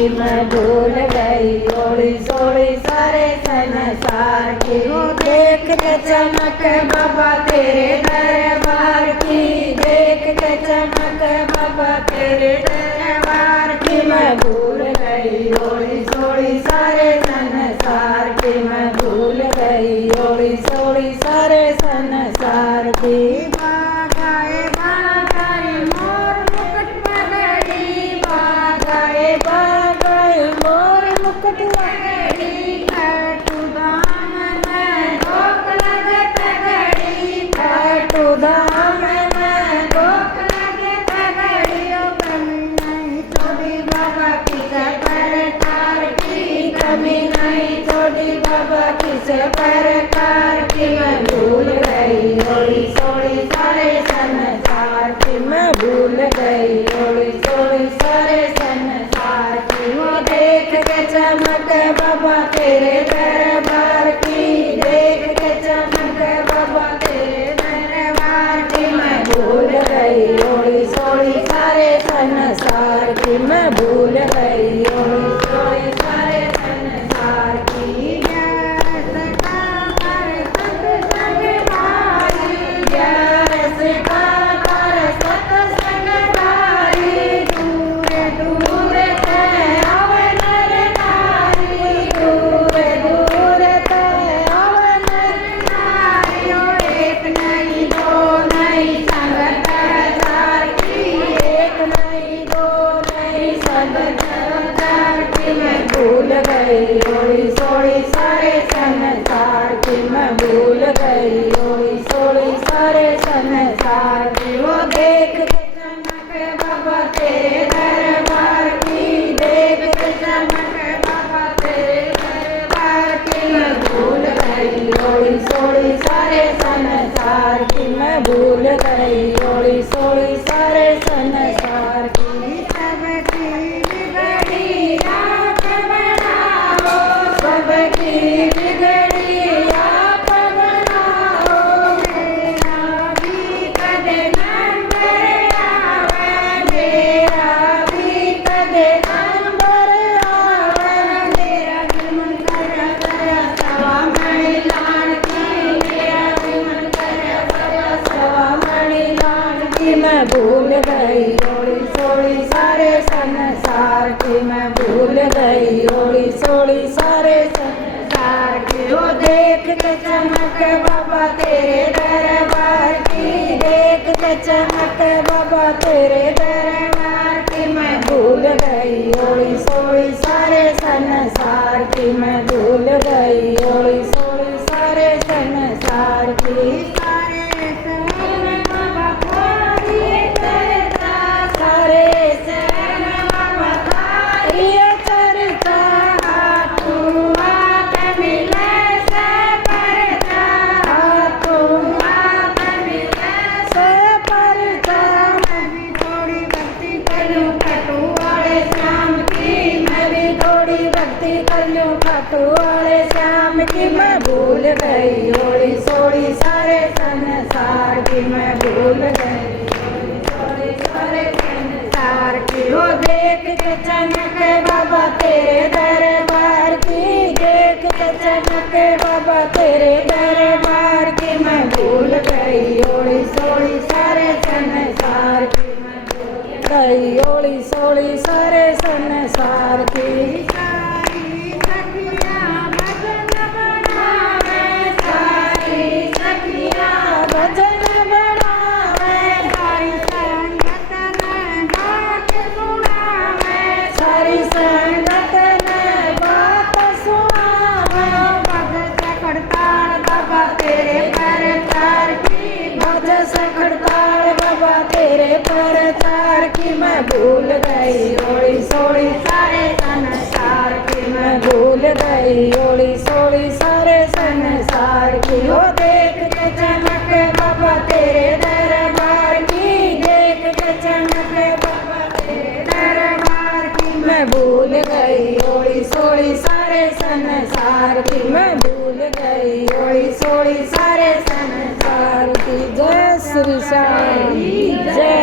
की मैं भूल गई ओली सोली सारे संसार की। देख के चमक बाबा तेरे दरबार की, देख के चमक बाबा तेरे दरबार की मैं भूल गई ओली सोली सारे संसार की। मैं भूल गई ओली सोली सारे संसार की। बागाए बागाए मोर मुकुट पगड़ी, बागाए बागाए मोर मुकुट पगड़ी, खाटू धाम में गोक लगे तगड़ी, खाटू धाम में गोक लगे तगड़ी। ओ कमी नहीं छोड़ी बाबा की परकार की, कमी नहीं छोड़ी बाबा की परकार की। मैं भूल गई ओली सोली सारे संसार की, मैं भूल गई ओली सोली सारे संसार की। वो देख के चमक बाबा तेरे दरबार की, देख के चमक बाबा तेरे दरबार की। मैं भूल गई ओली सोली सारे संसार की, मैं भूल गई ओली सोली सारे संसार की। भूल गई ओली सोली सारे संसार की, मैं भूल गई ओली सोली सारे संसार की। वो देख के चमक बाबा तेरे दरबार की, देख के चमक बाबा तेरे दरबार की। मैं भूल गई ओली सोली सारे संसार की, मैं भूल गई ओली सोली सारे संसार की। सबकी बिगड़ी आप बनाओ, मेरा भी कदे नंबर आवे, मेरा भी कदे नंबर आवे। मेरा भी मन कर गया सवा मणि लान की, मेरा भी मन कर गया सवा मणि लान की। मैं भूल गई ओली सोली सारे संसार की, मैं भूल गई ओली सोली सारे संसार की। वो देख के चमक बाबा तेरे दरबार की, देख के चमक बाबा तेरे दरबार की। मैं भूल गई ओली सोली सारे संसार की, मैं भूल गई ओली सोली सारे संसार की। खाटू वाले श्याम की मैं भूल गई ओली सोली सारे संसार की, मैं भूल गई ओली सोली सारे संसार की। वो देख के चमक बाबा तेरे दरबार की, देख के चमक बाबा तेरे दरबार की। मैं भूल गई ओली सोली सारे संसार की, मैं भूल गई ओली सोली सारे संसार की। तेरे परतार की मैं भूल गई ओली सोली सारे संसार की, मैं भूल गई ओली सोली सारे संसार की। वो देख के चमक बाबा तेरे दरबार की, देख के चमक बाबा तेरे दरबार की। मैं भूल गई ओली सोली सारे संसार की, मैं भूल गई ओली सोली सारे संसार की। जय श्री साईं जय।